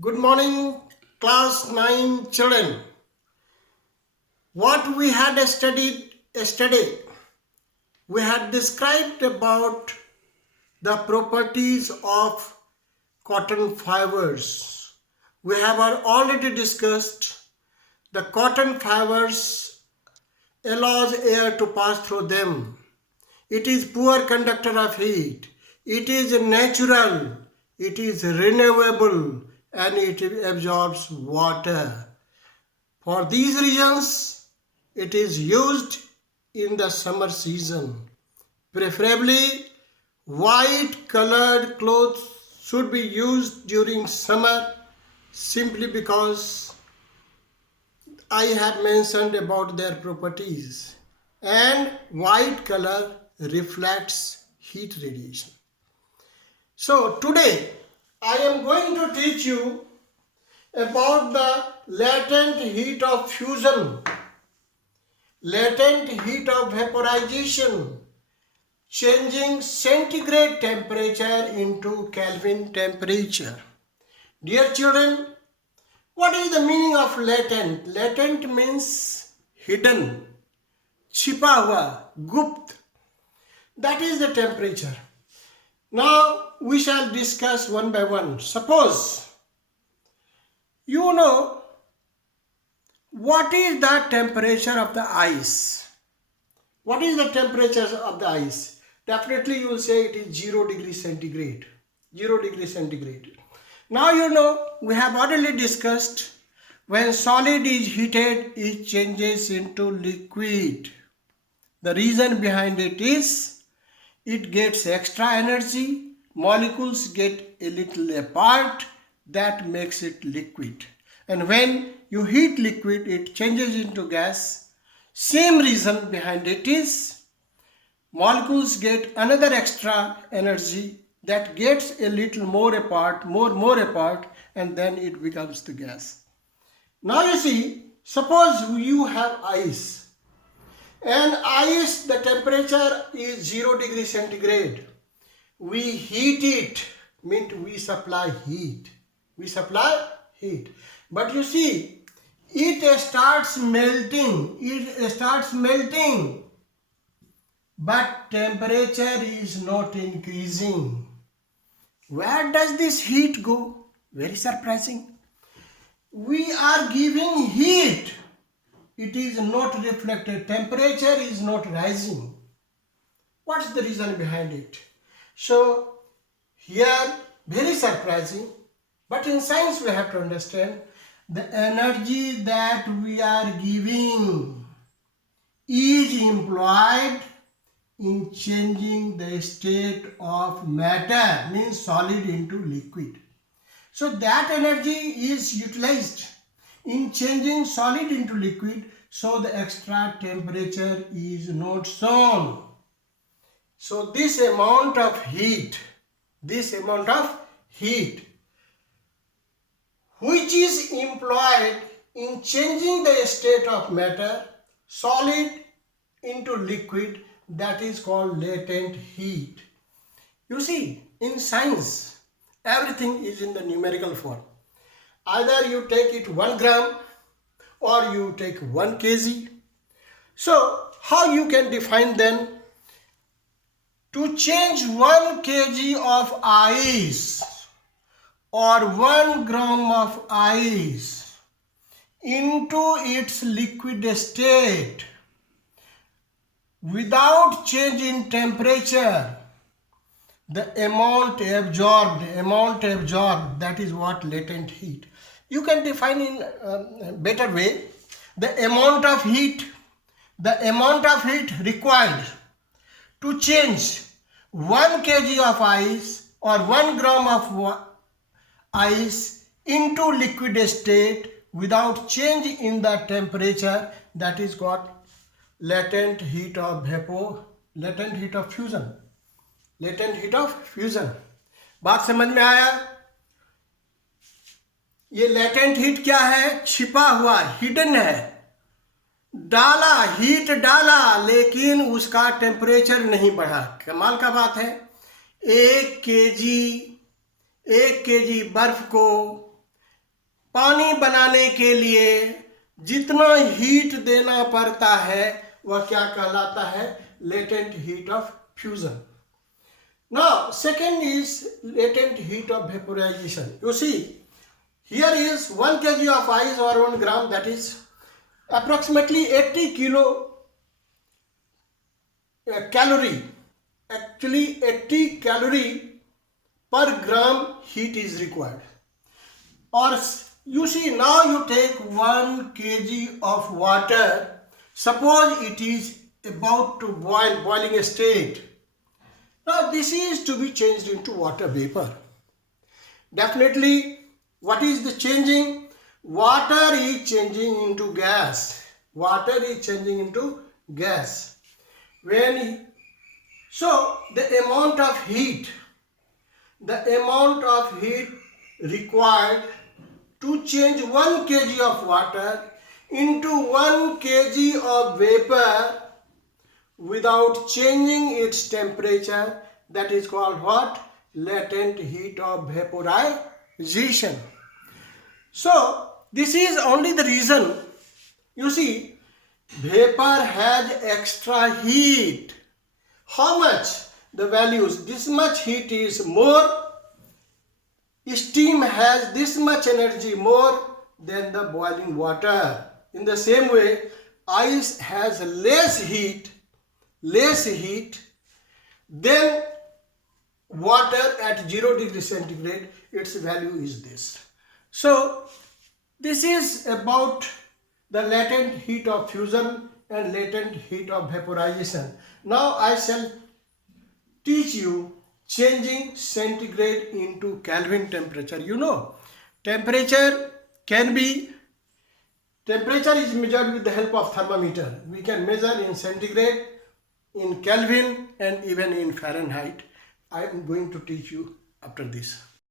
Good morning, class 9 children. What we had studied yesterday, we had described about the properties of cotton fibers. We have already discussed the cotton fibers allows air to pass through them. It is poor conductor of heat. It is natural. It is renewable and it absorbs water. For these reasons, it is used in the summer season. Preferably, white colored clothes should be used during summer simply because I had mentioned about their properties. And white color reflects heat radiation. So today, I am going to teach you about the latent heat of fusion, latent heat of vaporization, changing centigrade temperature into Kelvin temperature. Dear children, what is the meaning of latent? Latent means hidden, छिपा हुआ, गुप्त. That is the temperature. Now we shall discuss one by one. Suppose you know what is the temperature of the ice. What is the temperature of the ice? Definitely you will say it is 0 degree centigrade. 0 degree centigrade. Now you know we have already discussed when solid is heated it changes into liquid. The reason behind it is it gets extra energy, molecules get a little apart, that makes it liquid. And when you heat liquid, it changes into gas. Same reason behind it is molecules get another extra energy that gets a little more apart, more apart, and then it becomes the gas. Now you see, suppose you have ice. And ice, the temperature is 0 degree centigrade. We heat it, means we supply heat. We supply heat. But you see, it starts melting. It starts melting. But temperature is not increasing. Where does this heat go? Very surprising. We are giving heat. It is not reflected. Temperature is not rising. What's the reason behind it? So here, very surprising, but in science we have to understand the energy that we are giving is employed in changing the state of matter, means solid into liquid. So that energy is utilized in changing solid into liquid, so the extra temperature is not shown. So this amount of heat which is employed in changing the state of matter, solid into liquid, that is called latent heat. You see, in science, everything is in the numerical form. Either you take it 1 gram or you take 1 kg. So how you can define then? To change 1 kg of ice or 1 gram of ice into its liquid state without change in temperature, the amount absorbed, that is what latent heat. You can define in a better way the amount of heat required to change 1 kg of ice or 1 gram of ice into liquid state without change in the temperature, that is called latent heat of fusion. Latent heat of fusion. बात समझ में आया? ये latent heat क्या है? छिपा हुआ, hidden है. हीट डाला लेकिन उसका टेम्परेचर नहीं बढ़ा. कमाल का बात है. 1 kg बर्फ को पानी बनाने के लिए जितना हीट देना पड़ता है वह क्या कहलाता है? Latent heat of fusion. Now, second is latent heat of vaporization. You see, here is 1 kg of ice or 1 gram, that is approximately 80 kilo calorie. Actually, 80 calorie per gram heat is required. Or you see, now you take 1 kg of water. Suppose it is about to boiling state. Now this is to be changed into water vapor. Definitely, what is the changing? Water is changing into gas. Water is changing into gas. So the amount of heat required to change 1 kg of water into 1 kg of vapor without changing its temperature, that is called what? Latent heat of vaporization. So this is only the reason. You see, vapor has extra heat. How much? The values. This much heat is more. Steam has this much energy more than the boiling water. In the same way, ice has less heat then water at 0 degree centigrade. Its value is this. So this is about the latent heat of fusion and latent heat of vaporization. Now I shall teach you changing centigrade into Kelvin temperature. You know, temperature is measured with the help of thermometer. We can measure in centigrade, in Kelvin, and even in Fahrenheit. I am going to teach you after this.